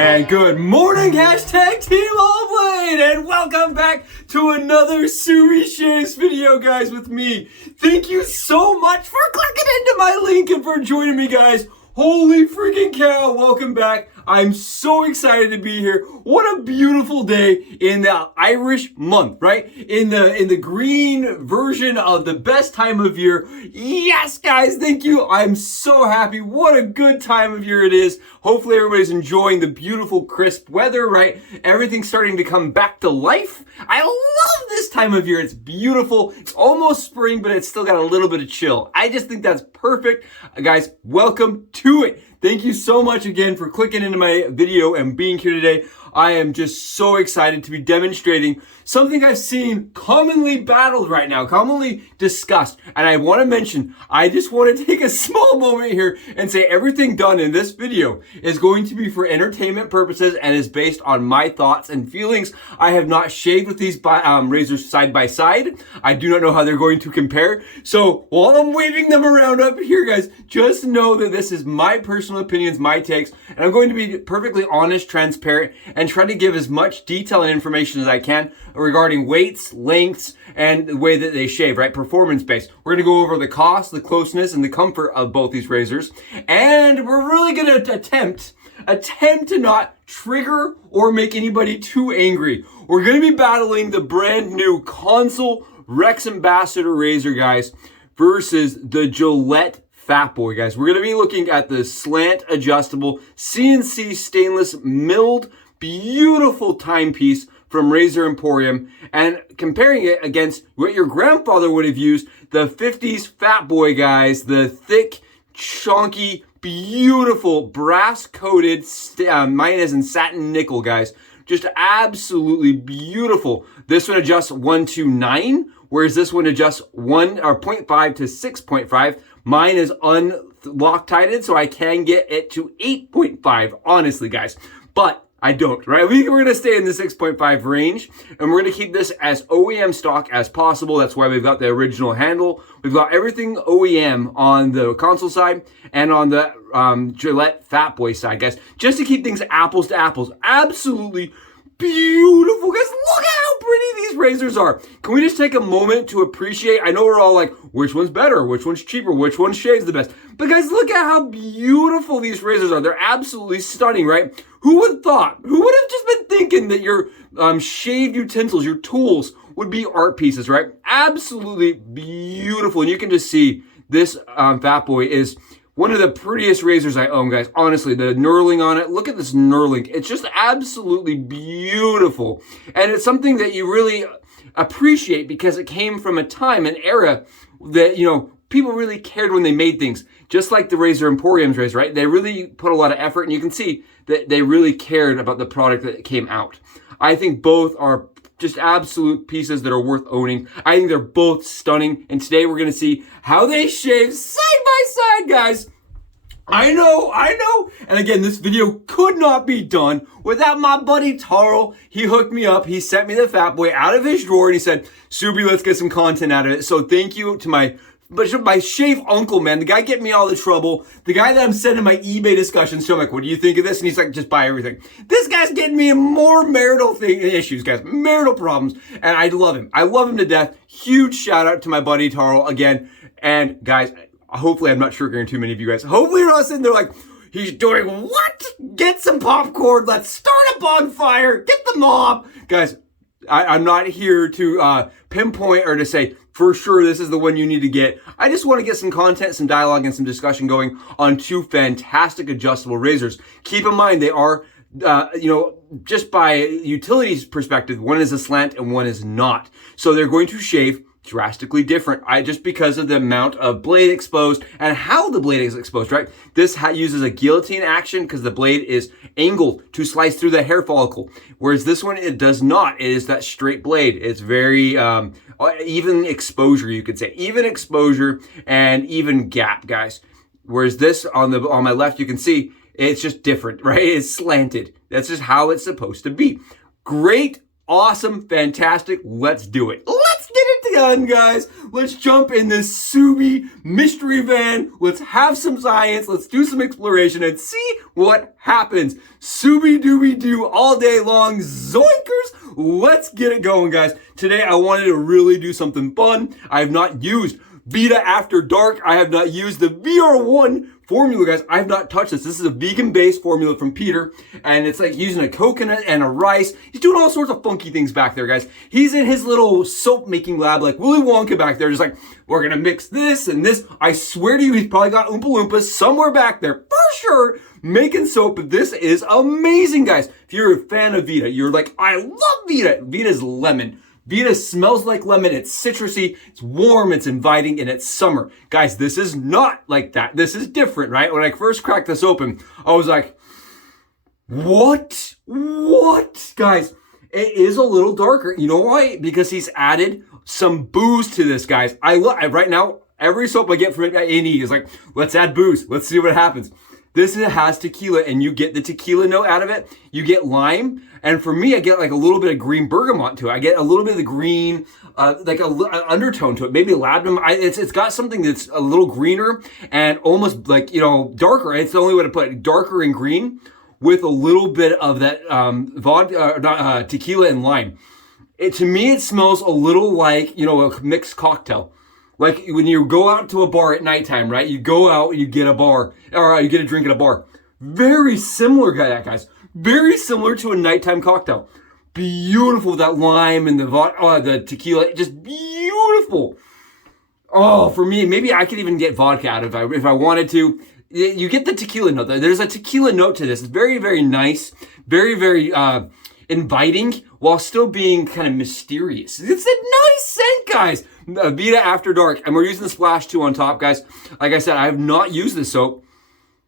And good morning, hashtag Team Allblade, and welcome back to another Sui Shaves video, guys, with me. Thank you so much for clicking into my link and for joining me, guys. Holy freaking cow, welcome back. I'm so excited to be here. What a beautiful day in the Irish month, right? In the green version of the best time of year. Yes, guys, thank you. I'm so happy. What a good time of year it is. Hopefully everybody's enjoying the beautiful crisp weather, right? Everything's starting to come back to life. I love this time of year. It's beautiful. It's almost spring, but it's still got a little bit of chill. I just think that's perfect. Guys, welcome to it. Thank you so much again for clicking into my video and being here today. I am just so excited to be demonstrating something I've seen commonly battled right now, commonly discussed. And I want to mention, I just want to take a small moment here and say everything done in this video is going to be for entertainment purposes and is based on my thoughts and feelings. I have not shaved with these razors side by side. I do not know how they're going to compare. So while I'm waving them around up here, guys, just know that this is my personal opinions, my takes, and I'm going to be perfectly honest, transparent, and try to give as much detail and information as I can regarding weights, lengths, and the way that they shave, right? Performance-based. We're going to go over the cost, the closeness, and the comfort of both these razors. And we're really going to attempt to not trigger or make anybody too angry. We're going to be battling the brand new Konsul Rex Ambassador razor, guys, versus the Gillette Fat-Boy, guys. We're going to be looking at the slant adjustable CNC stainless milled beautiful timepiece from Razor Emporium and comparing it against what your grandfather would have used, the 50s Fat-Boy, guys, the thick, chunky, beautiful brass coated, mine is in satin nickel, guys. Just absolutely beautiful. This one adjusts 1 to 9, whereas this one adjusts 0.5 to 6.5. Mine is unloctited, so I can get it to 8.5, honestly, guys. But I don't, right? We're going to stay in the 6.5 range, and we're going to keep this as OEM stock as possible. That's why we've got the original handle. We've got everything OEM on the Konsul side and on the Gillette Fat-Boy side, guys, just to keep things apples to apples. Absolutely beautiful, guys. Look at how pretty these razors are. Can we just take a moment to appreciate? I know we're all like, which one's better? Which one's cheaper? Which one shaves the best? But guys, look at how beautiful these razors are. They're absolutely stunning, right? Who would have thought? Who would have just been thinking that your shaved utensils, your tools, would be art pieces, right? Absolutely beautiful. And you can just see this Fat-Boy is one of the prettiest razors I own, guys. Honestly, the knurling on it, look at this knurling. It's just absolutely beautiful. And it's something that you really appreciate because it came from a time, an era that, you know, people really cared when they made things. Just like the Razor Emporium's razor, right? They really put a lot of effort, and you can see that they really cared about the product that came out. I think both are just absolute pieces that are worth owning. I think they're both stunning, and today we're going to see how they shave side by side, guys. I know. And again, this video could not be done without my buddy Tarl. He hooked me up. He sent me the Fat-Boy out of his drawer, and he said, Subi, let's get some content out of it. So thank you to my shave uncle, man, the guy getting me all the trouble, the guy that I'm sending my eBay discussions to. I'm like, what do you think of this? And he's like, just buy everything. This guy's getting me more marital issues, guys, marital problems, and I love him. I love him to death. Huge shout out to my buddy Tarl again. And guys, hopefully I'm not triggering too many of you guys. Hopefully you're not sitting there like, he's doing what? Get some popcorn. Let's start a bonfire. Get the mob. Guys, I'm not here to pinpoint or to say, for sure, this is the one you need to get. I just want to get some content, some dialogue, and some discussion going on two fantastic adjustable razors. Keep in mind, they are, just by utilities perspective, one is a slant and one is not. So they're going to shave drastically different, just because of the amount of blade exposed and how the blade is exposed, right? This uses a guillotine action because the blade is angled to slice through the hair follicle, whereas this one, it does not. It is that straight blade. It's very even exposure, you could say. Even exposure and even gap, guys. Whereas this, on my left, you can see, it's just different, right? It's slanted. That's just how it's supposed to be. Great, awesome, fantastic. Let's do it. Let's get done, guys. Let's jump in this Subi mystery van. Let's have some science. Let's do some exploration and see what happens. Subi dooby doo all day long. Zoinkers. Let's get it going, guys. Today, I wanted to really do something fun. I have not used Vida After Dark. I have not used the VR1 formula, guys. I have not touched this. This is a vegan-based formula from Peter, and it's like using a coconut and a rice. He's doing all sorts of funky things back there, guys. He's in his little soap-making lab like Willy Wonka back there, just like, we're gonna mix this and this. I swear to you, he's probably got Oompa Loompas somewhere back there, for sure, making soap. But this is amazing, guys. If you're a fan of Vida, you're like, I love Vida. Vida's lemon. Vida smells like lemon. It's citrusy, it's warm, it's inviting, and it's summer. Guys, this is not like that. This is different, right? When I first cracked this open, I was like, what? What? Guys, it is a little darker. You know why? Because he's added some booze to this, guys. Right now, every soap I get from A&E is like, let's add booze. Let's see what happens. This has tequila, and you get the tequila note out of it. You get lime, and for me, I get like a little bit of green bergamot to it. I get a little bit of the green, like an undertone to it. Maybe labdanum. It's got something that's a little greener and almost like, you know, darker. It's the only way to put it. Darker and green with a little bit of that vodka, tequila and lime. To me, it smells a little like, you know, a mixed cocktail. Like when you go out to a bar at nighttime, right? You go out and you get you get a drink at a bar. Very similar, guys. Very similar to a nighttime cocktail. Beautiful, that lime and the tequila, just beautiful. Oh, for me, maybe I could even get vodka out of it if I wanted to. You get the tequila note. There's a tequila note to this. It's very, very nice. Very, very inviting while still being kind of mysterious. It's a nice scent, guys. Vida After Dark, and we're using the Splash 2 on top, guys. Like I said, I have not used this soap.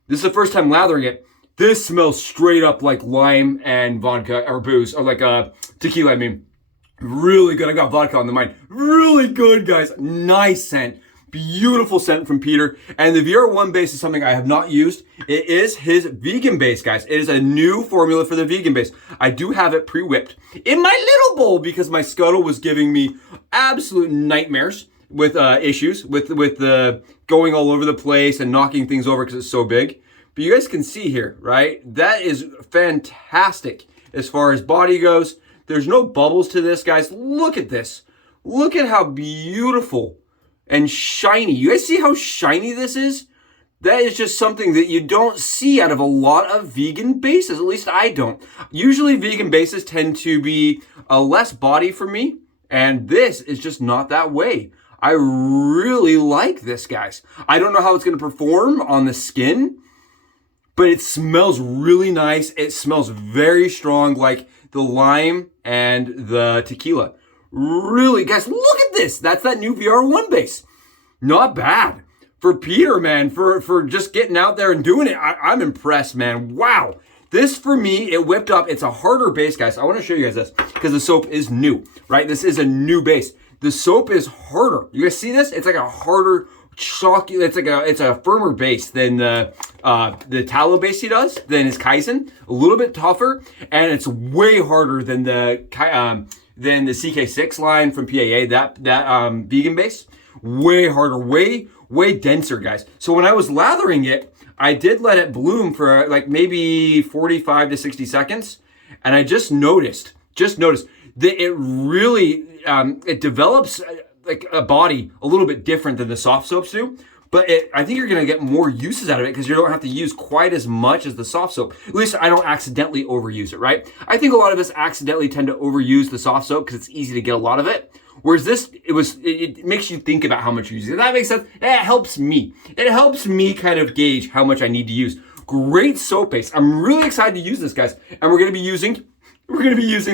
This is the first time lathering it. This smells straight up like lime and vodka, or booze, or like tequila, I mean. Really good. I got vodka on the mind. Really good, guys. Nice scent. Beautiful scent from Peter. And the VR1 base is something I have not used. It is his vegan base, guys. It is a new formula for the vegan base. I do have it pre-whipped in my little bowl because my scuttle was giving me absolute nightmares with issues with the going all over the place and knocking things over because it's so big. But you guys can see here, right? That is fantastic as far as body goes. There's no bubbles to this, guys. Look at this. Look at how beautiful and shiny. You guys see how shiny this is? That is just something that you don't see out of a lot of vegan bases. At least I don't. Usually vegan bases tend to be a less body for me. And this is just not that way. I really like this, guys. I don't know how it's going to perform on the skin, but it smells really nice. It smells very strong, like the lime and the tequila. Really, guys, look at this. That's that new VR1 base. Not bad. For Peter, man, for just getting out there and doing it, I'm impressed, man. Wow. This, for me, it whipped up. It's a harder base, guys. I want to show you guys this because the soap is new, right? This is a new base. The soap is harder. You guys see this? It's like a harder, chalky. It's a firmer base than the tallow base he does, than his Kaizen. A little bit tougher, and it's way harder than the CK6 line from PAA, that vegan base. Way harder, way denser, guys. So when I was lathering it, I did let it bloom for like maybe 45 to 60 seconds. And I just noticed that it really, it develops like a body a little bit different than the soft soaps do. But I think you're going to get more uses out of it because you don't have to use quite as much as the soft soap. At least I don't accidentally overuse it, right? I think a lot of us accidentally tend to overuse the soft soap because it's easy to get a lot of it. Whereas this, it makes you think about how much you're using. If that makes sense. It helps me. It helps me kind of gauge how much I need to use. Great soap base. I'm really excited to use this, guys. And we're going to be using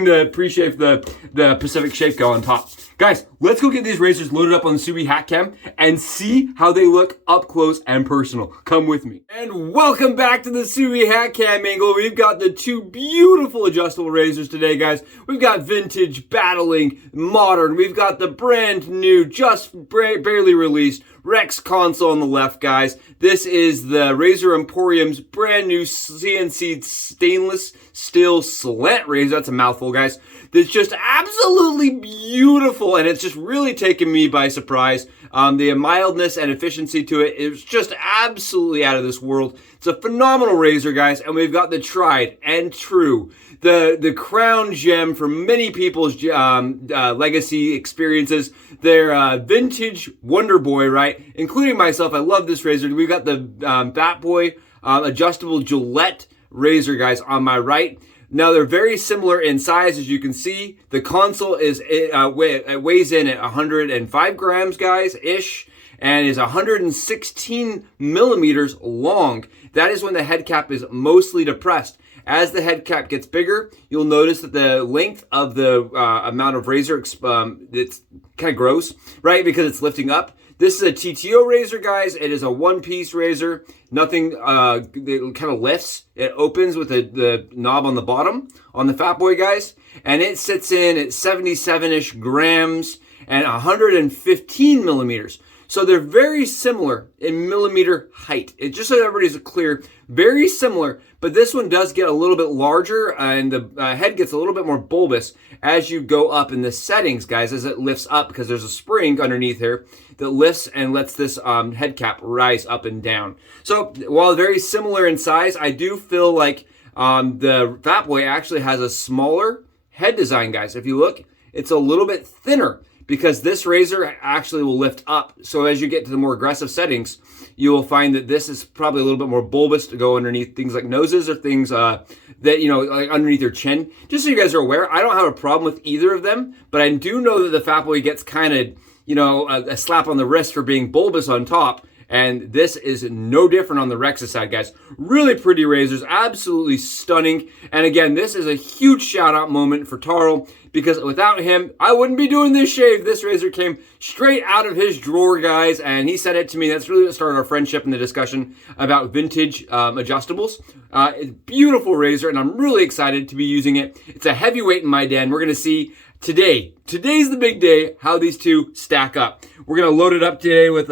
the pre-shave, the Pacific Shave Go on top. Guys, let's go get these razors loaded up on the Subi hat cam and see how they look up close and personal. Come with me. And welcome back to the Subi hat cam angle. We've got the two beautiful adjustable razors today, guys. We've got vintage, battling, modern. We've got the brand new, just barely released Rex Konsul on the left, guys. This is the Razor Emporium's brand new CNC stainless steel slant razor. That's a mouthful, guys. That's just absolutely beautiful. Konsul, and it's just really taken me by surprise. The mildness and efficiency to it is just absolutely out of this world. It's a phenomenal razor, guys, and we've got the tried and true, the crown gem for many people's legacy experiences, their vintage Wonder Boy, right? Including myself, I love this razor. We've got the Fat-Boy adjustable Gillette razor, guys, on my right. Now, they're very similar in size, as you can see. The Konsul it weighs in at 105 grams, guys, ish, and is 116 millimeters long. That is when the head cap is mostly depressed. As the head cap gets bigger, you'll notice that the length of the amount of razor, it's kind of gross, right? Because it's lifting up. This is a TTO razor, guys. It is a one-piece razor. Nothing, it kind of lifts. It opens with the knob on the bottom on the Fat-Boy, guys. And it sits in at 77-ish grams and 115 millimeters. So they're very similar in millimeter height. It just so everybody's clear, very similar, but this one does get a little bit larger and the head gets a little bit more bulbous as you go up in the settings, guys, as it lifts up, because there's a spring underneath here that lifts and lets this head cap rise up and down. So while very similar in size, I do feel like the Fat-Boy actually has a smaller head design, guys. If you look, it's a little bit thinner, because this razor actually will lift up. So as you get to the more aggressive settings, you will find that this is probably a little bit more bulbous to go underneath things like noses or things that, you know, like underneath your chin. Just so you guys are aware, I don't have a problem with either of them, but I do know that the Fat-Boy gets kind of, you know, a slap on the wrist for being bulbous on top. And this is no different on the Rex's side, guys. Really pretty razors, absolutely stunning. And again, this is a huge shout out moment for Taro, because without him, I wouldn't be doing this shave. This razor came straight out of his drawer, guys, and he said it to me. That's really what started our friendship and the discussion about vintage adjustables. It's a beautiful razor, and I'm really excited to be using it. It's a heavyweight in my den. We're going to see today's the big day, how these two stack up. We're going to load it up today with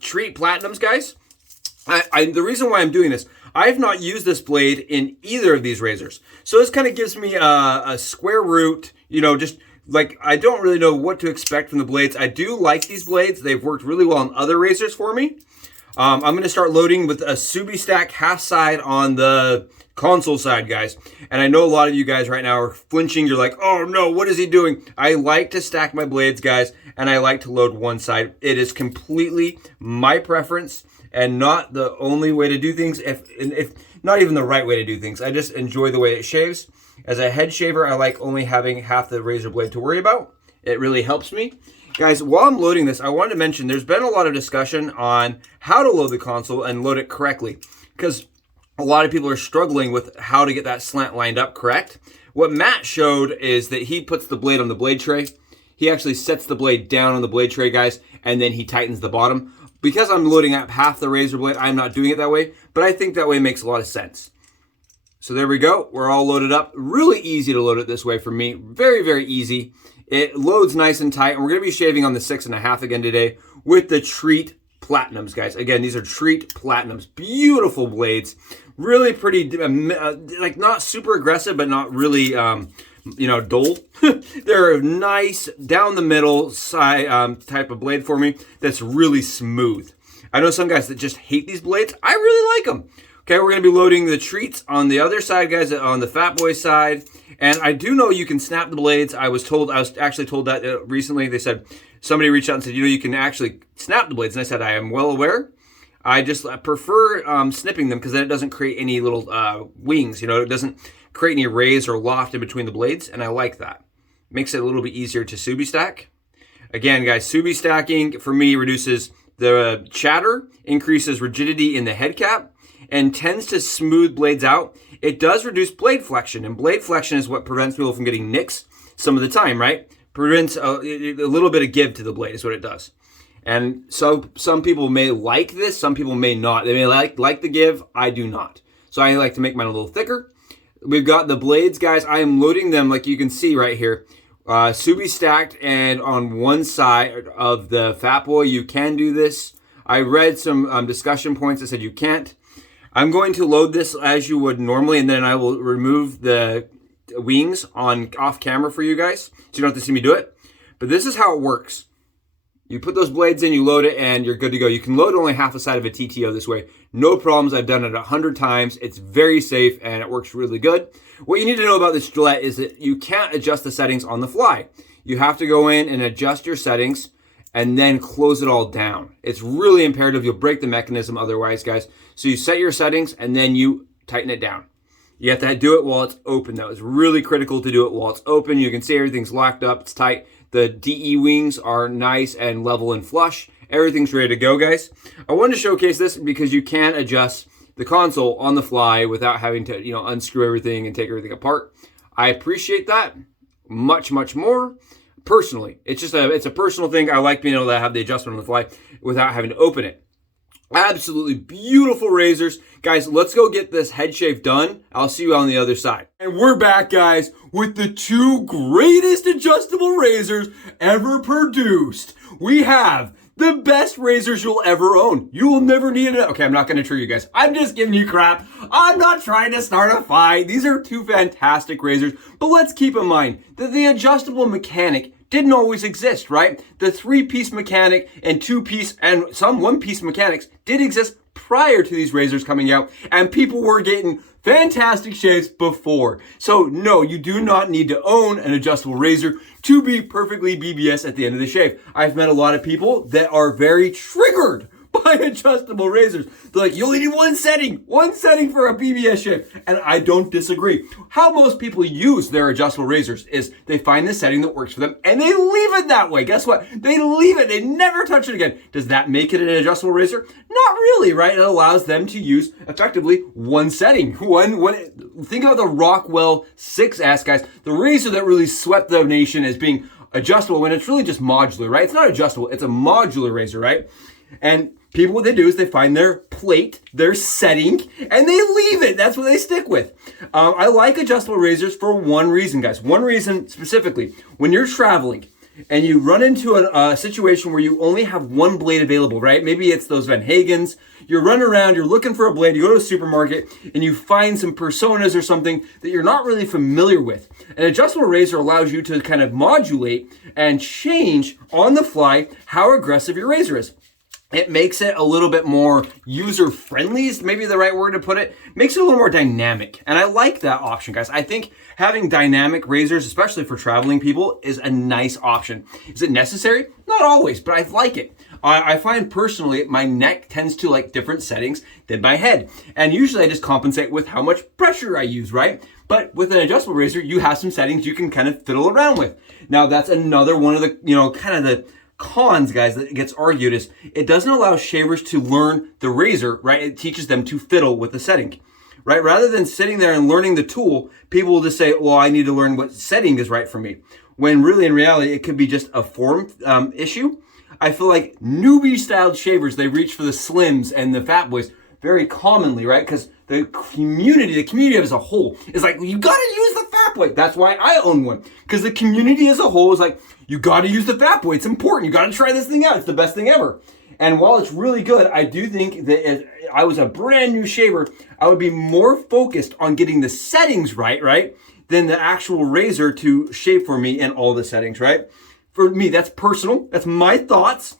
Treat Platinums, guys. The reason why I'm doing this, I have not used this blade in either of these razors. So this kind of gives me a square root, you know, just like I don't really know what to expect from the blades. I do like these blades. They've worked really well on other razors for me. I'm going to start loading with a Subi stack half side on the Konsul side, guys. And I know a lot of you guys right now are flinching. You're like, oh no, what is he doing? I like to stack my blades, guys, and I like to load one side. It is completely my preference and not the only way to do things, if not even the right way to do things. I just enjoy the way it shaves. As a head shaver, I like only having half the razor blade to worry about. It really helps me. Guys, while I'm loading this, I wanted to mention there's been a lot of discussion on how to load the Konsul and load it correctly, because a lot of people are struggling with how to get that slant lined up correct. What Matt showed is that he puts the blade on the blade tray. He actually sets the blade down on the blade tray, guys, and then he tightens the bottom. Because I'm loading up half the razor blade, I'm not doing it that way, but I think that way makes a lot of sense. So there we go. We're all loaded up. Really easy to load it this way for me. Very, very easy. It loads nice and tight, and we're going to be shaving on the 6.5 again today with the Treat Platinums, guys. Again, these are Treat Platinums. Beautiful blades. Really pretty, like not super aggressive, but not really, you know, dull. They're a nice down the middle side type of blade for me that's really smooth. I know some guys that just hate these blades. I really like them. Okay, we're going to be loading the Treats on the other side, guys, on the Fat-Boy side. And I do know you can snap the blades. I was actually told that recently. They said, somebody reached out and said, you know, you can actually snap the blades. And I said, I am well aware. I prefer snipping them because then it doesn't create any little wings. You know, it doesn't create any raise or loft in between the blades. And I like that. Makes it a little bit easier to Subi stack. Again, guys, Subi stacking for me reduces the chatter, increases rigidity in the head cap, and tends to smooth blades out. It does reduce blade flexion, and blade flexion is what prevents people from getting nicks some of the time, right? Prevents a little bit of give to the blade is what it does. And so some people may like this, some people may not. They may like the give, I do not. So I like to make mine a little thicker. We've got the blades, guys. I am loading them like you can see right here. Subi stacked, and on one side of the Fat-Boy, you can do this. I read some discussion points that said you can't. I'm going to load this as you would normally, and then I will remove the wings off camera for you guys, so you don't have to see me do it. But this is how it works. You put those blades in, you load it, and you're good to go. You can load only half a side of a TTO this way. No problems. I've done it 100 times. It's very safe, and it works really good. What you need to know about this Gillette is that you can't adjust the settings on the fly. You have to go in and adjust your settings and then close it all down. It's really imperative. You'll break the mechanism otherwise, guys. So you set your settings, and then you tighten it down. You have to do it while it's open, though. It's really critical to do it while it's open. You can see everything's locked up. It's tight. The DE wings are nice and level and flush. Everything's ready to go, guys. I wanted to showcase this because you can adjust the console on the fly without having to, unscrew everything and take everything apart. I appreciate that much, much more. Personally, it's a personal thing. I like being able to have the adjustment on the fly without having to open it. Absolutely beautiful razors. Guys, let's go get this head shave done. I'll see you on the other side. And we're back, guys, with the two greatest adjustable razors ever produced. We have the best razors you'll ever own. You will never need it. Okay, I'm not going to trigger you guys. I'm just giving you crap. I'm not trying to start a fight. These are two fantastic razors. But let's keep in mind that the adjustable mechanic didn't always exist, right? The 3-piece mechanic and 2-piece and some 1-piece mechanics did exist prior to these razors coming out, and people were getting fantastic shaves before. So no, you do not need to own an adjustable razor to be perfectly BBS at the end of the shave. I've met a lot of people that are very triggered by adjustable razors. They're like, you only need one setting for a BBS shave. And I don't disagree. How most people use their adjustable razors is they find the setting that works for them and they leave it that way. Guess what? They leave it. They never touch it again. Does that make it an adjustable razor? Not really, right? It allows them to use effectively one setting. Think about the Rockwell 6S, guys. The razor that really swept the nation as being adjustable when it's really just modular, right? It's not adjustable. It's a modular razor, right? And people, what they do is they find their plate, their setting, and they leave it. That's what they stick with. I like adjustable razors for one reason, guys. One reason specifically. When you're traveling and you run into a situation where you only have one blade available, right? Maybe it's those Van Hagens. You're running around, you're looking for a blade, you go to a supermarket, and you find some personas or something that you're not really familiar with. An adjustable razor allows you to kind of modulate and change on the fly how aggressive your razor is. It makes it a little bit more user-friendly is maybe the right word to put it. Makes it a little more dynamic. And I like that option, guys. I think having dynamic razors, especially for traveling people, is a nice option. Is it necessary? Not always, but I like it. I find personally my neck tends to like different settings than my head. And usually I just compensate with how much pressure I use, right? But with an adjustable razor, you have some settings you can kind of fiddle around with. Now that's another one of the, kind of the cons, guys, that gets argued is it doesn't allow shavers to learn the razor, right? It teaches them to fiddle with the setting, right? Rather than sitting there and learning the tool, people will just say, well, I need to learn what setting is right for me. When really in reality, it could be just a form issue. I feel like newbie styled shavers, they reach for the Slims and the Fat-Boys very commonly, right? Because the community as a whole is like, you gotta use the Fat-Boy. That's why I own one. Because the community as a whole is like, you gotta use the Fat-Boy. It's important. You gotta try this thing out. It's the best thing ever. And while it's really good, I do think that if I was a brand new shaver, I would be more focused on getting the settings right, than the actual razor to shave for me in all the settings, right? For me, that's personal. That's my thoughts.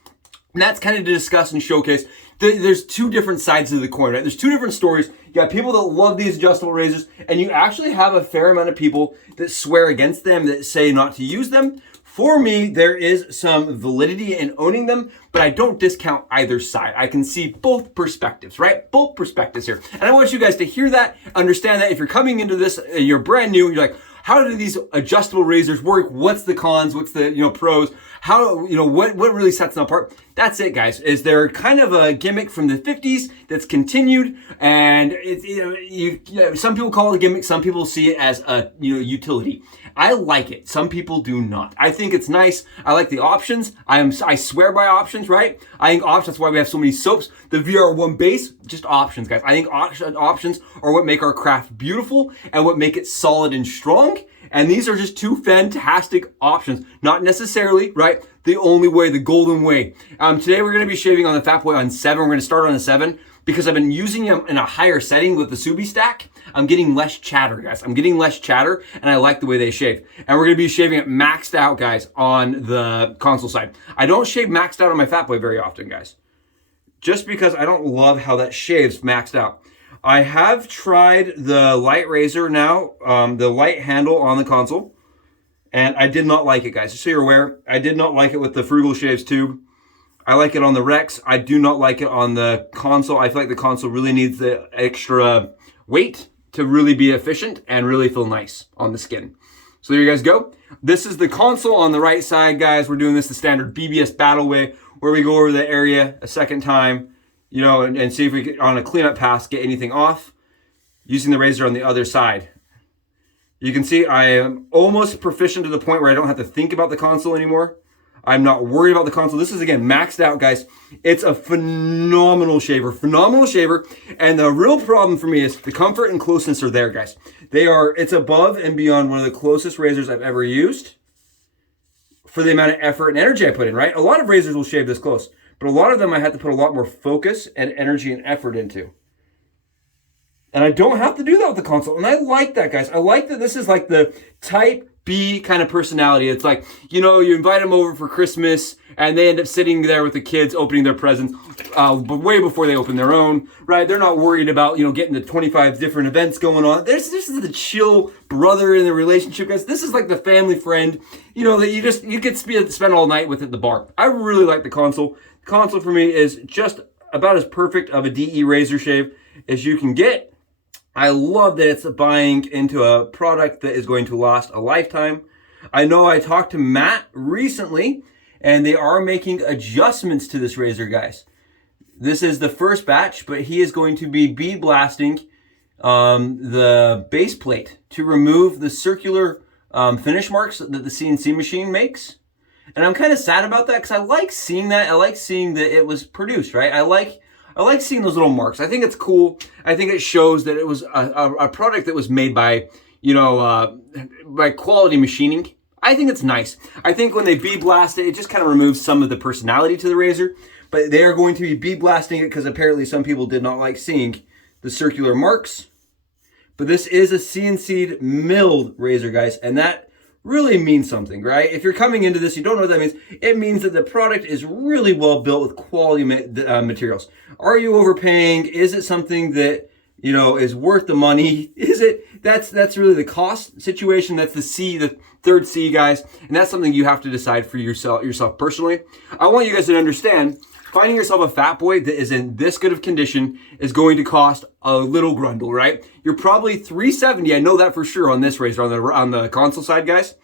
And that's kind of to discuss and showcase. There's two different sides of the coin, right? There's two different stories. You got people that love these adjustable razors, and you actually have a fair amount of people that swear against them, that say not to use them. For me, there is some validity in owning them, but I don't discount either side. I can see both perspectives, right? Both perspectives here. And I want you guys to hear that, understand that. If you're coming into this, you're brand new, you're like, how do these adjustable razors work? What's the cons? What's the pros? How what really sets them apart? That's it, guys. Is there kind of a gimmick from the 50s that's continued, and it's some people call it a gimmick, some people see it as a utility. I like it. Some people do not. I think it's nice. I like the options. I swear by options, right? I think options. That's why we have so many soaps. The VR1 base, just options, guys. I think options are what make our craft beautiful and what make it solid and strong. And these are just two fantastic options. Not necessarily, right, the only way, the golden way. Today we're going to be shaving on the Fat-Boy on 7. We're going to start on a 7. because I've been using them in a higher setting with the Subi stack, I'm getting less chatter, guys. I'm getting less chatter, and I like the way they shave. And we're gonna be shaving it maxed out, guys, on the Konsul side. I don't shave maxed out on my Fat-Boy very often, guys, just because I don't love how that shaves maxed out. I have tried the light razor now, the light handle on the Konsul, and I did not like it, guys. Just so you're aware, I did not like it with the Frugal Shaves tube. I like it on the Rex. I do not like it on the Konsul. I feel like the Konsul really needs the extra weight to really be efficient and really feel nice on the skin. So there you guys go. This is the Konsul on the right side, guys. We're doing this the standard BBS battle way, where we go over the area a second time, you know, and see if we can, on a cleanup pass, get anything off using the razor on the other side. You can see I am almost proficient to the point where I don't have to think about the Konsul anymore. I'm not worried about the Konsul. This is, again, maxed out, guys. It's a phenomenal shaver. And the real problem for me is the comfort and closeness are there, guys. It's above and beyond one of the closest razors I've ever used for the amount of effort and energy I put in, right? A lot of razors will shave this close, but a lot of them I had to put a lot more focus and energy and effort into. And I don't have to do that with the Konsul. And I like that, guys. I like that this is like the type B kind of personality. It's like, you know, you invite them over for Christmas and they end up sitting there with the kids opening their presents way before they open their own, right? They're not worried about, you know, getting the 25 different events going on. This is the chill brother in the relationship, guys. This is like the family friend, you know, that you could spend all night with at the bar. I really like the Konsul. The Konsul for me is just about as perfect of a DE razor shave as you can get. I love that it's buying into a product that is going to last a lifetime. I know I talked to Matt recently, and they are making adjustments to this razor, guys. This is the first batch, but he is going to be bead blasting the base plate to remove the circular finish marks that the CNC machine makes. And I'm kind of sad about that because I like seeing that. I like seeing that it was produced, right? I like seeing those little marks. I think it's cool. I think it shows that it was a product that was made by, you know, by quality machining. I think it's nice. I think when they bead blast it, it just kind of removes some of the personality to the razor. But they are going to be bead blasting it because apparently some people did not like seeing the circular marks. But this is a CNC'd milled razor, guys, and that really means something, right? If you're coming into this, you don't know what that means. It means that the product is really well built with quality materials. Are you overpaying? Is it something that, you know, is worth the money? Is it? That's really the cost situation. That's the C, the third C, guys. And that's something you have to decide for yourself personally. I want you guys to understand, finding yourself a Fat-Boy that is in this good of condition is going to cost a little grundle, right? You're probably $370. I know that for sure on this razor, on the Konsul side, guys.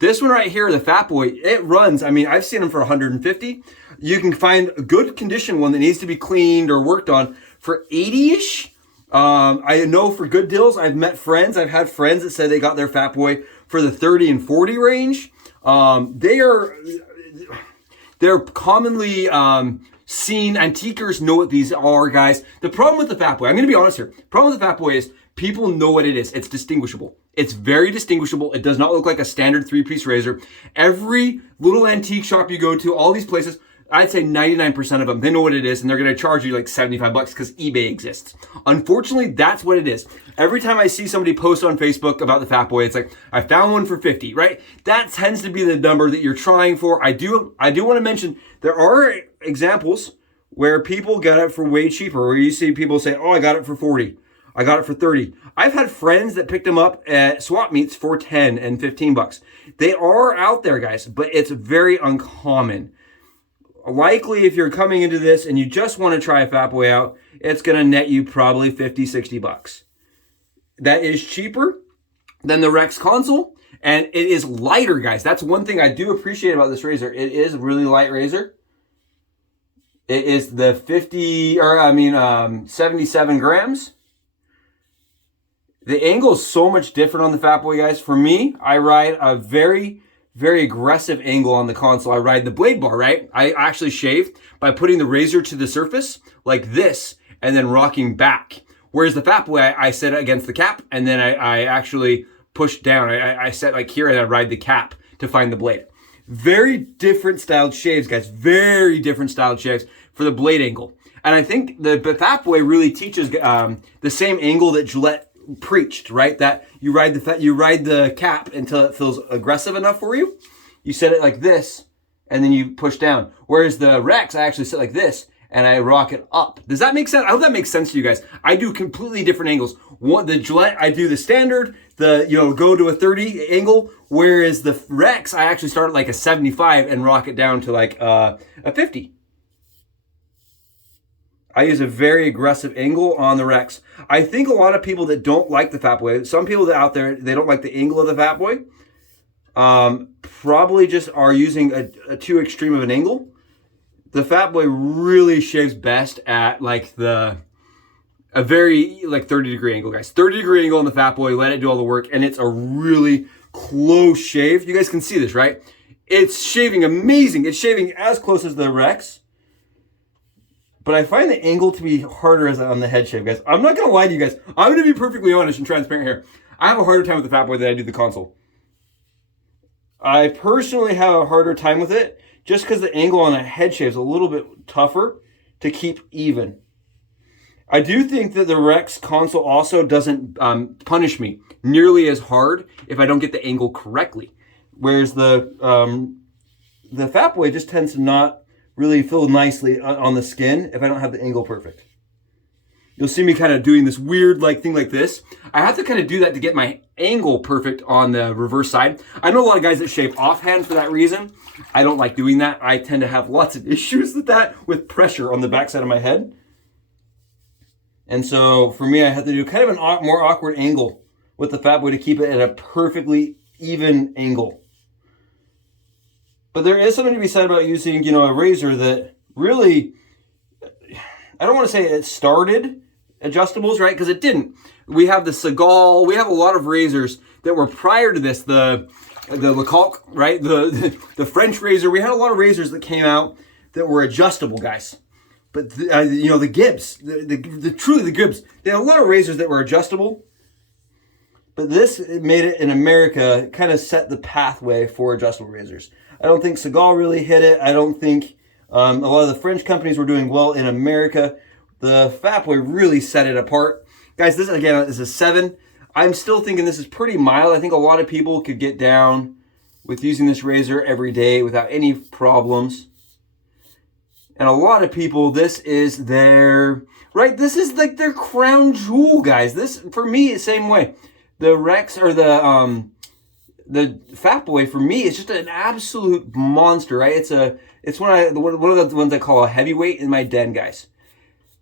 This one right here, the Fat-Boy, it runs. I mean, I've seen them for $150. You can find a good condition one that needs to be cleaned or worked on for $80-ish. I know for good deals, I've had friends that said they got their Fat-Boy for the $30 and $40 range. They're commonly seen. Antiquers know what these are, guys. The problem with the Fat-Boy, I'm going to be honest here. The problem with the Fat-Boy is people know what it is. It's distinguishable. It's very distinguishable. It does not look like a standard three-piece razor. Every little antique shop you go to, all these places, I'd say 99% of them, they know what it is, and they're going to charge you like $75 because eBay exists. Unfortunately, that's what it is. Every time I see somebody post on Facebook about the Fat-Boy, it's like, I found one for 50, right? That tends to be the number that you're trying for. I do want to mention, there are examples where people get it for way cheaper, where you see people say, oh, I got it for 40. I got it for 30. I've had friends that picked them up at swap meets for 10 and 15 bucks. They are out there, guys, but it's very uncommon. Likely, if you're coming into this and you just want to try a Fat-Boy out, it's going to net you probably 50, 60 bucks. That is cheaper than the Rex Konsul, and it is lighter, guys. That's one thing I do appreciate about this razor. It is a really light razor. It is the 77 grams. The angle is so much different on the Fat-Boy, guys. For me, I ride a very, very aggressive angle on the Konsul. I ride the blade bar, right? I actually shave by putting the razor to the surface like this and then rocking back. Whereas the Fat-Boy, I set it against the cap and then I actually push down. I set like here and I ride the cap to find the blade. Very different styled shaves, guys. Very different styled shaves for the blade angle. And I think the Fat-Boy really teaches the same angle that Gillette preached, right? That you ride the cap until it feels aggressive enough for you. You set it like this, and then you push down. Whereas the Rex, I actually sit like this, and I rock it up. Does that make sense? I hope that makes sense to you guys. I do completely different angles. The Gillette, I do the standard, go to a 30 angle, whereas the Rex, I actually start at like a 75 and rock it down to like a 50. I use a very aggressive angle on the Rex. I think a lot of people that don't like the Fat-Boy, some people that out there, they don't like the angle of the Fat-Boy, probably just are using a too extreme of an angle. The Fat-Boy really shaves best at like a very like 30-degree angle, guys. 30-degree angle on the Fat-Boy, let it do all the work, and it's a really close shave. You guys can see this, right? It's shaving amazing. It's shaving as close as the Rex. But I find the angle to be harder on the head shave, guys. I'm not going to lie to you guys. I'm going to be perfectly honest and transparent here. I have a harder time with the Fat-Boy than I do the Konsul. I personally have a harder time with it just because the angle on a head shave is a little bit tougher to keep even. I do think that the Rex Konsul also doesn't punish me nearly as hard if I don't get the angle correctly. Whereas the Fat-Boy just tends to not really feel nicely on the skin if I don't have the angle perfect. You'll see me kind of doing this weird thing like this. I have to kind of do that to get my angle perfect on the reverse side. I know a lot of guys that shave offhand for that reason. I don't like doing that. I tend to have lots of issues with that, with pressure on the backside of my head. And so for me, I have to do kind of a more awkward angle with the Fat-Boy to keep it at a perfectly even angle. But there is something to be said about using, a razor that really, I don't want to say it started adjustables, right? Because it didn't. We have the Seagal, we have a lot of razors that were prior to this, the Lecoq, right? The French razor. We had a lot of razors that came out that were adjustable, guys. But the Gibbs, truly the Gibbs, they had a lot of razors that were adjustable. But this made it in America, kind of set the pathway for adjustable razors. I don't think Seagal really hit it. I don't think a lot of the French companies were doing well in America. The Fat-Boy really set it apart. Guys, this again is a 7. I'm still thinking this is pretty mild. I think a lot of people could get down with using this razor every day without any problems. And a lot of people, this is their, right? This is like their crown jewel, guys. This, for me, is the same way. The Rex or the Fat-Boy for me is just an absolute monster, right? It's one of the ones I call a heavyweight in my den, guys.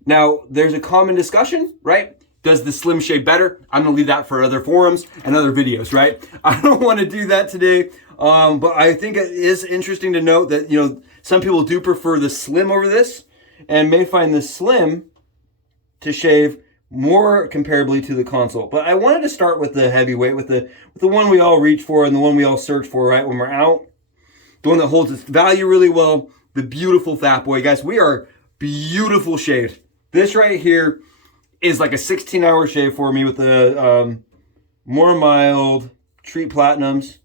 Now, there's a common discussion, right? Does the Slim shave better? I'm gonna leave that for other forums and other videos, right? I don't want to do that today, but I think it is interesting to note that some people do prefer the Slim over this, and may find the Slim to shave more comparably to the Konsul. But I wanted to start with the heavyweight, with the one we all reach for and the one we all search for, right, when we're out. The one that holds its value really well, the beautiful Fat-Boy. Guys, we are beautiful shaved. This right here is like a 16-hour shave for me with the more mild Treat Platinums.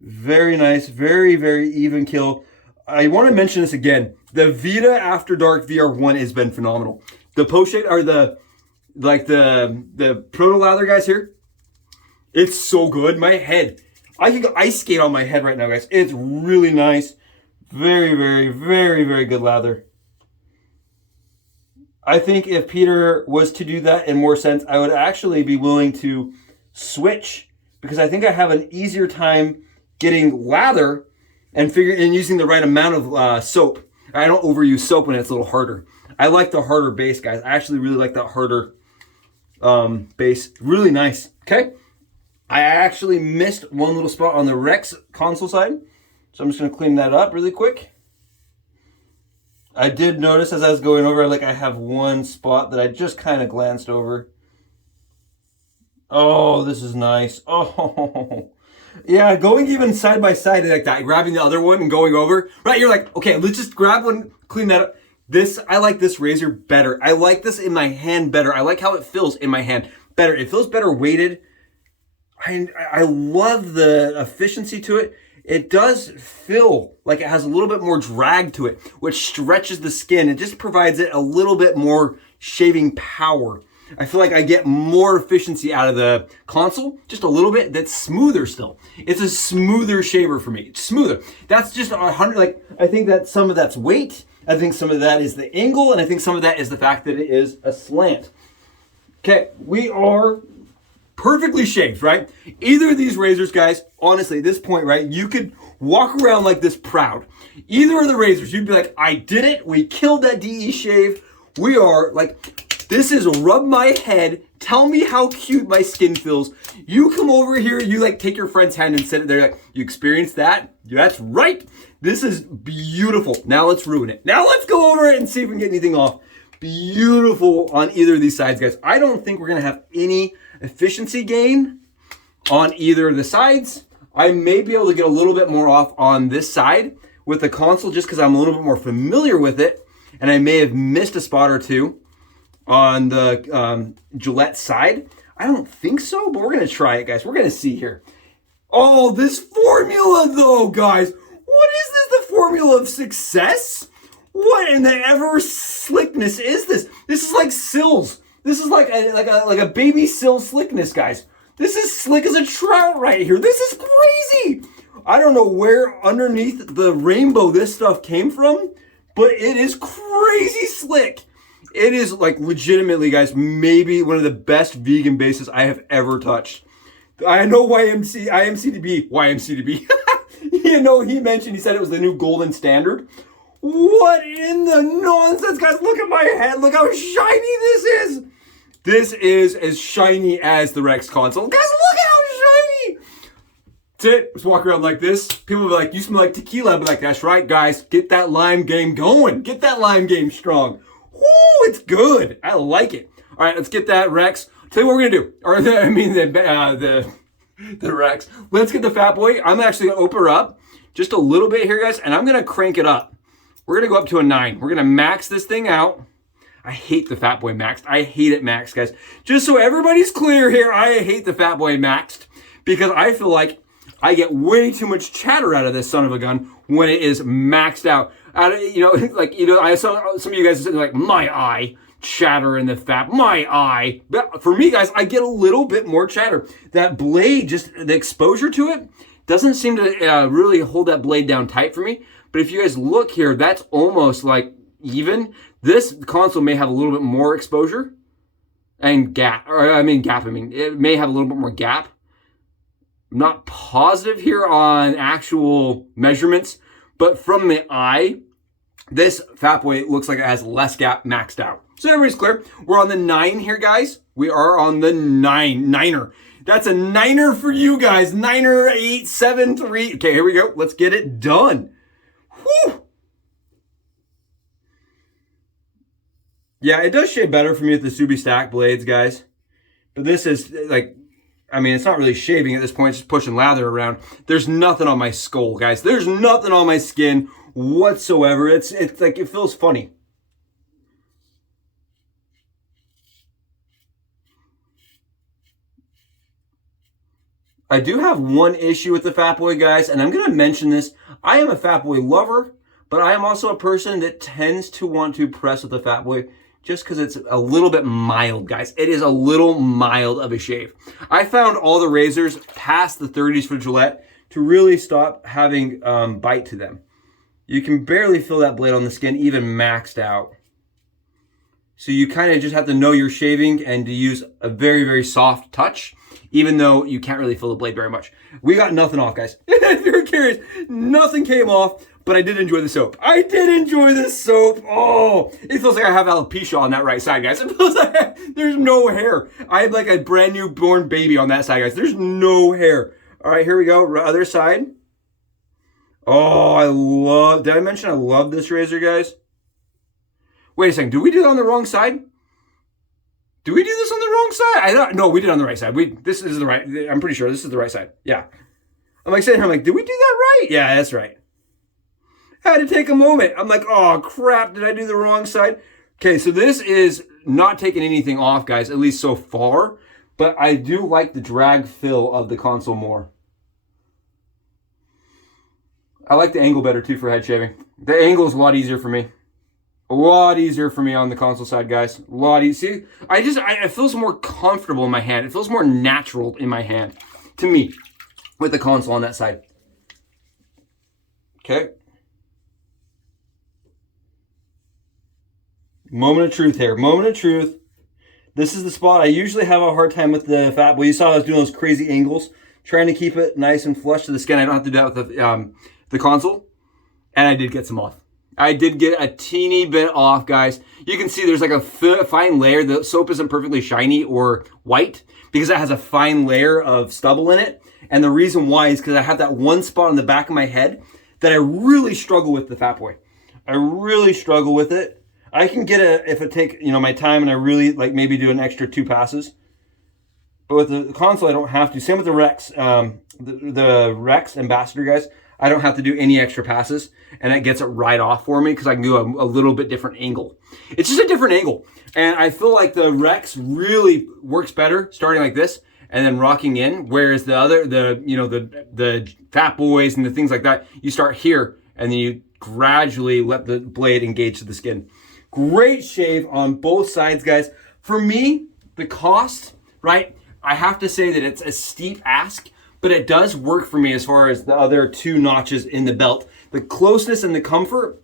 Very nice, very, very even kill. I want to mention this again. The Vida After Dark VR1 has been phenomenal. The post-shade, or the proto lather guys here, it's so good. My head, I can go ice skate on my head right now, guys. It's really nice. Very, very, very, very good lather. I think if Peter was to do that in more sense, I would actually be willing to switch, because I think I have an easier time getting lather and using the right amount of soap. I don't overuse soap when it's a little harder. I like the harder base, guys. I actually really like that harder base. Really nice. Okay. I actually missed one little spot on the Rex Konsul side, so I'm just going to clean that up really quick. I did notice as I was going over, I have one spot that I just kind of glanced over. Oh, this is nice. Oh, yeah, going even side by side like that, grabbing the other one and going over, right? You're like, okay, let's just grab one, clean that up. I like this razor better. I like this in my hand better. I like how it feels in my hand better. It feels better weighted. I love the efficiency to it. it does feel like it has a little bit more drag to it, which stretches the skin. It just provides it a little bit more shaving power. I feel like I get more efficiency out of the Konsul, just a little bit. That's smoother still. It's a smoother shaver for me. It's smoother. That's just 100, like, I think that some of that's weight. I think some of that is the angle, and I think some of that is the fact that it is a slant. Okay, we are perfectly shaved, right? Either of these razors, guys, honestly, at this point, right, you could walk around like this proud. Either of the razors, you'd be like, I did it. We killed that DE shave. We are like, this is rub my head. Tell me how cute my skin feels. You come over here, you like take your friend's hand and sit it there like, you experienced that? That's right. This is beautiful. Now let's ruin it. Now let's go over it and see if we can get anything off. Beautiful on either of these sides, guys. I don't think we're gonna have any efficiency gain on either of the sides. I may be able to get a little bit more off on this side with the Konsul just because I'm a little bit more familiar with it, and I may have missed a spot or two on the Gillette side. I don't think so, but we're gonna try it, guys. We're gonna see here. Oh, this formula though, guys. What is this, the formula of success? What in the ever slickness is this? This is like sills. This is like a baby sill slickness, guys. This is slick as a trout right here. This is crazy. I don't know where underneath the rainbow this stuff came from, but it is crazy slick. It is like legitimately, guys, maybe one of the best vegan bases I have ever touched. I know IMC2B. You know, he said it was the new golden standard. What in the nonsense, guys? Look at my head. Look how shiny this is. This is as shiny as the Rex Konsul. Guys, look at how shiny. That's it. Just walk around like this. People will be like, you smell like tequila. I'll be like, that's right, guys. Get that lime game going. Get that lime game strong. Woo, it's good. I like it. All right, let's get that Rex. Tell you what we're going to do. Or the Rex. Let's get the Fat-Boy. I'm actually going to open her up just a little bit here, guys, and I'm going to crank it up. We're going to go up to a 9. We're going to max this thing out. I hate the Fat-Boy maxed. I hate it maxed, guys. Just so everybody's clear here, I hate the Fat-Boy maxed because I feel like I get way too much chatter out of this son of a gun when it is maxed out. I saw some of you guys like, my eye chatter in the Fat, my eye. But for me, guys, I get a little bit more chatter. That blade, just the exposure to it, doesn't seem to really hold that blade down tight for me. But if you guys look here, that's almost like even. This Konsul may have a little bit more exposure and gap. It may have a little bit more gap. I'm not positive here on actual measurements, but from the eye, this Fat-Boy looks like it has less gap maxed out. So everybody's clear. We're on the 9 here, guys. We are on the 9er. That's a 9er for you guys. 9er, 8, 7, 3. Okay, here we go. Let's get it done. Whew. Yeah, it does shave better for me with the Subi Stack blades, guys. But this is like, it's not really shaving at this point. It's just pushing lather around. There's nothing on my skull, guys. There's nothing on my skin whatsoever. It's like, it feels funny. I do have one issue with the Fat-Boy, guys, and I'm going to mention this. I am a Fat-Boy lover, but I am also a person that tends to want to press with the Fat-Boy just because it's a little bit mild, guys. It is a little mild of a shave. I found all the razors past the 30s for Gillette to really stop having bite to them. You can barely feel that blade on the skin, even maxed out. So you kind of just have to know you're shaving and to use a very, very soft touch, even though you can't really feel the blade very much. We got nothing off, guys. If you're curious, nothing came off, but I did enjoy the soap. I did enjoy the soap. Oh, it feels like I have alopecia on that right side, guys. It feels like there's no hair. I have like a brand new born baby on that side, guys. There's no hair. All right, here we go. Other side. Oh, did I mention I love this razor, guys? Wait a second, did we do it on the wrong side? Do we do this on the wrong side? No, we did it on the right side. This is the right, I'm pretty sure this is the right side. Yeah. I'm like sitting here, I'm like, did we do that right? Yeah, that's right. I had to take a moment. I'm like, oh crap, did I do the wrong side? Okay, so this is not taking anything off, guys, at least so far. But I do like the drag fill of the Konsul more. I like the angle better too for head shaving. The angle is a lot easier for me. A lot easier for me on the console side, guys. A lot easier. See, it feels more comfortable in my hand. It feels more natural in my hand, to me, with the console on that side. Okay. Moment of truth here. Moment of truth. This is the spot. I usually have a hard time with the Fat-Boy. You saw I was doing those crazy angles, trying to keep it nice and flush to the skin. I don't have to do that with the console. And I did get some off. I did get a teeny bit off, guys. You can see there's like a fine layer. The soap isn't perfectly shiny or white because it has a fine layer of stubble in it. And the reason why is because I have that one spot on the back of my head that I really struggle with the Fat-Boy. I really struggle with it. I can get it if I take, my time and I really like maybe do an extra 2 passes. But with the console, I don't have to. Same with the Rex, the Rex Ambassador, guys. I don't have to do any extra passes, and it gets it right off for me because I can do a little bit different angle. It's just a different angle, and I feel like the Rex really works better starting like this and then rocking in, whereas the other, the Fat-Boys and the things like that, you start here and then you gradually let the blade engage to the skin. Great shave on both sides, guys. For me, the cost, right? I have to say that it's a steep ask, but it does work for me as far as the other 2 notches in the belt. The closeness and the comfort,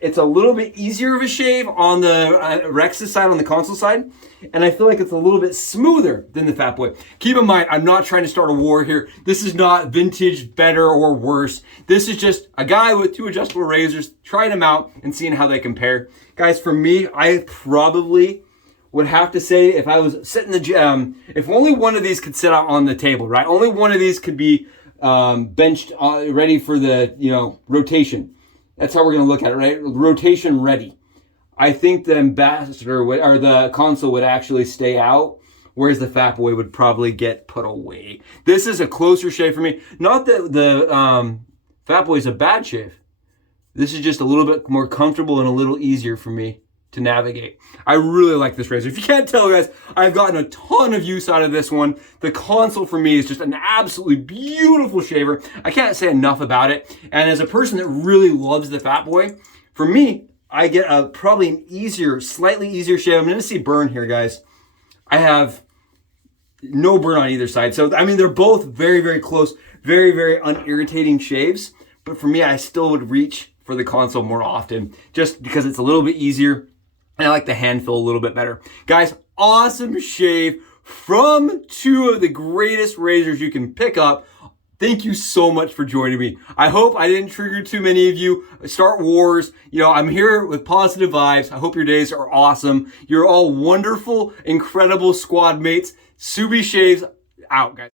it's a little bit easier of a shave on the Rex's side, on the console side, and I feel like it's a little bit smoother than the Fat-Boy. Keep in mind, I'm not trying to start a war here. This is not vintage, better, or worse. This is just a guy with 2 adjustable razors, trying them out and seeing how they compare. Guys, for me, I probably would have to say if I was sitting in the gym, if only one of these could sit out on the table, right? Only one of these could be benched ready for the, rotation. That's how we're going to look at it, right? Rotation ready. I think the Ambassador would, or the console would actually stay out, whereas the Fat-Boy would probably get put away. This is a closer shave for me. Not that the Fat-Boy is a bad shave. This is just a little bit more comfortable and a little easier for me to navigate. I really like this razor. If you can't tell, guys, I've gotten a ton of use out of this one. The console for me is just an absolutely beautiful shaver. I can't say enough about it. And as a person that really loves the Fat-Boy, for me, I get a probably an easier, slightly easier shave. I'm going to see burn here, guys. I have no burn on either side. So, I mean, they're both very, very close, very, very unirritating shaves. But for me, I still would reach for the console more often just because it's a little bit easier. And I like the hand feel a little bit better. Guys, awesome shave from 2 of the greatest razors you can pick up. Thank you so much for joining me. I hope I didn't trigger too many of you. Start wars. I'm here with positive vibes. I hope your days are awesome. You're all wonderful, incredible squad mates. Subi Shaves out, guys.